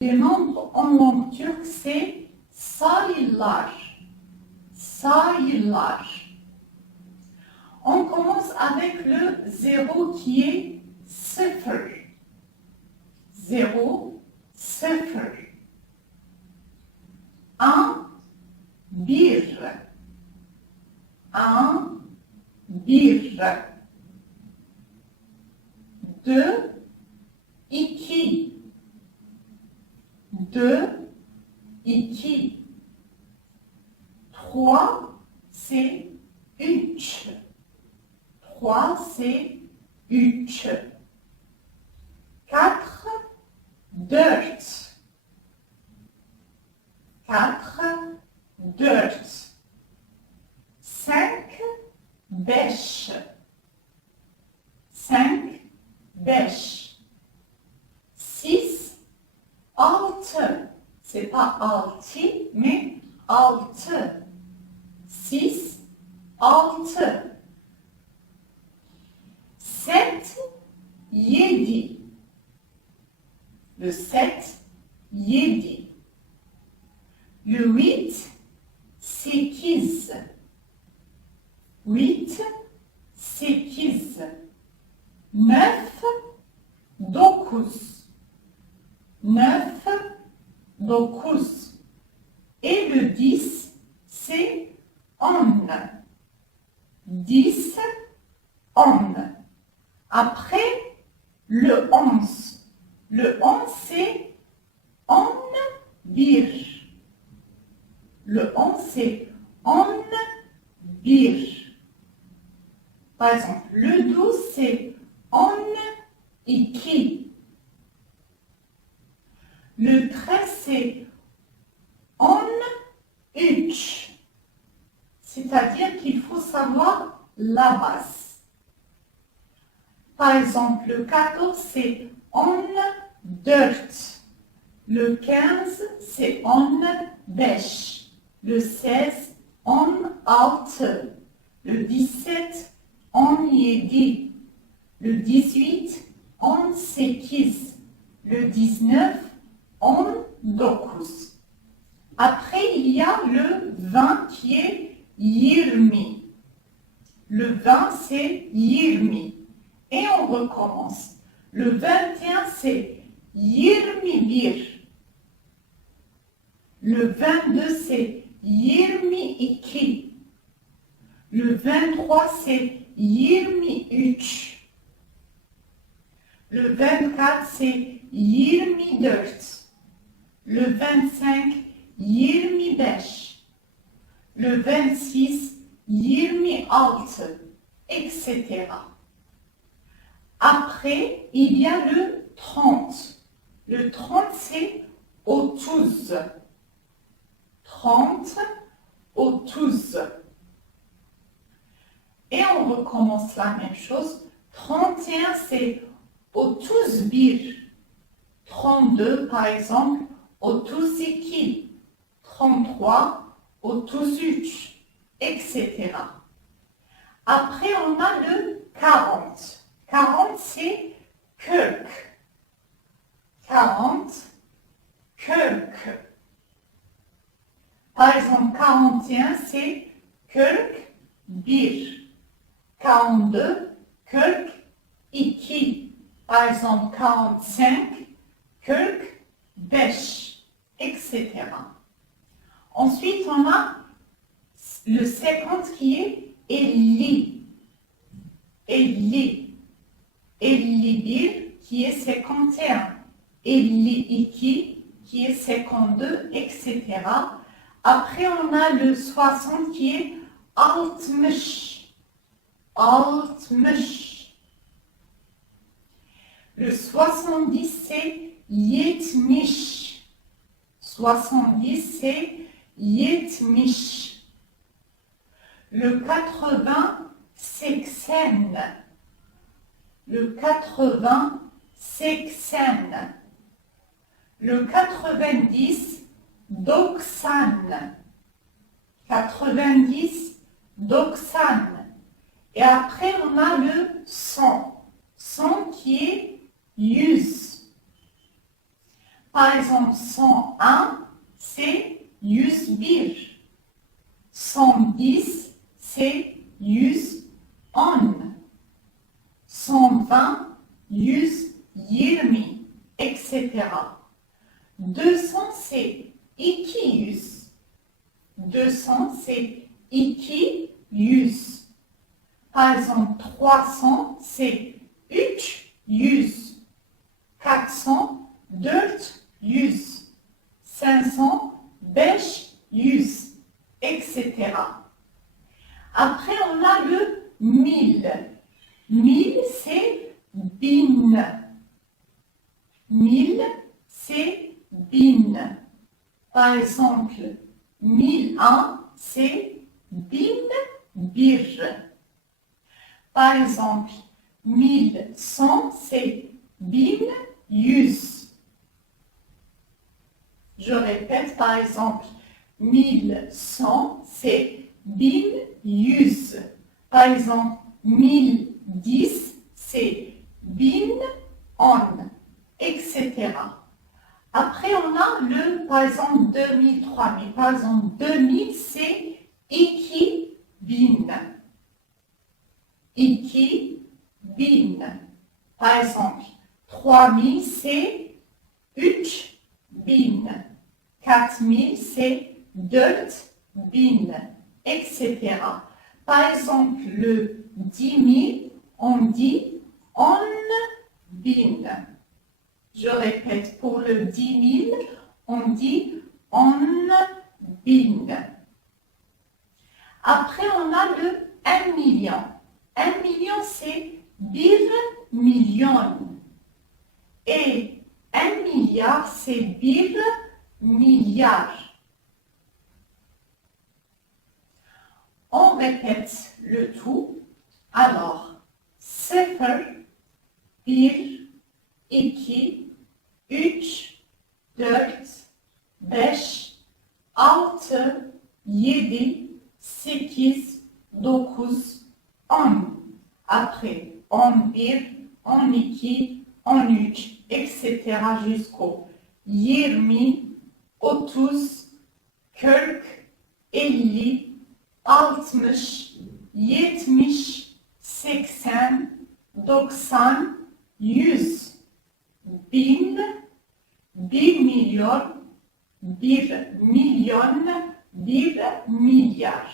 Les nombres en langue turque, c'est sayılar. Sayılar. On commence avec le 0 qui est sıfır. 0, sıfır. 1, 1. 1, 1. 2, 2. 2, 2. 3, c'est 3. 3, c'est 3. 4, 4. 4, 4. 5, 5. 5, 5. 6, 6. C'est pas altı, mais 6. 6, 6. 7, 7. Le 7, 7. Le 8, 8. 8, 8. 9, 9. 9, 9. Et le 10, c'est 10. 10, 10. Après, le 11. Le 11, c'est 11. Le 11, c'est 11. Par exemple, le 12, c'est 12. Le 13, c'est 13. C'est-à-dire qu'il faut savoir la base. Par exemple, le 14, c'est 14. Le 15, c'est 15. Le 16, 16. Le 17, 17. Le 18, 18. Le 19, 19. Après, il y a le 20 qui est 20. Le 20, c'est 20. Et on recommence. Le 21, c'est 21. Le 22, c'est 22. Le 23, c'est 23. Le 24, c'est 24. Le 25, 25. Le 26, 26, etc. Après, il y a le 30. Le 30, c'est 30. 30, 30. Et on recommence la même chose. 31, c'est 31. 32, par exemple, 32. 33, 33, etc. Après, on a le 40. 40, c'est 40. 40, 40. Par exemple, 41, c'est 41. 42, 42. Par exemple, 45, 45, etc. Ensuite, on a le 50 qui est 50. 50. 51 qui est 51. 52 qui est 52, etc. Après, on a le 60 qui est 60. 60. Le 70, c'est 70. 70, c'est 70. Le 80, c'est 60. Le 80, c'est 60. Le 90, 90. 90, 90. Et après, on a le 100. 100 qui est 100. Par exemple, 101, c'est 101. 110, c'est 110. 120, 120, etc. 200, c'est 200. 200, c'est 200. Par exemple, 300, c'est 300. 400, 400. 500, 500, etc. Après, on a le 1000. 1000, c'est 1000. 1000, c'est 1000. Par exemple, 1001, c'est 1001. Par exemple, 1100, c'est 1100. Je répète, par exemple, 1100, c'est 1100. Par exemple, 1010, c'est 1010, etc. Après, on a par exemple, 2000, 3000. Par exemple, 2000, c'est 2000. 2000. Par exemple, 3000, c'est 3000. 4000, c'est 4000, etc. Par exemple, le 10 000, on dit 10 000. Je répète, pour le 10 000, on dit 10 000. Après, on a le 1 million. 1 million, c'est 1 million. Et 1 milliard, c'est 1 milliard. On répète le tout. Alors, 0, 1, 2, 3, 4, 5, 6, 7, 8, 9, 10. Après, 11, 12, 13, etc. jusqu'au 20, 30, 40, 50, 60, 70, 80, 90, 100, 1000, 1 milyon, 1 milyon, 1 milyar.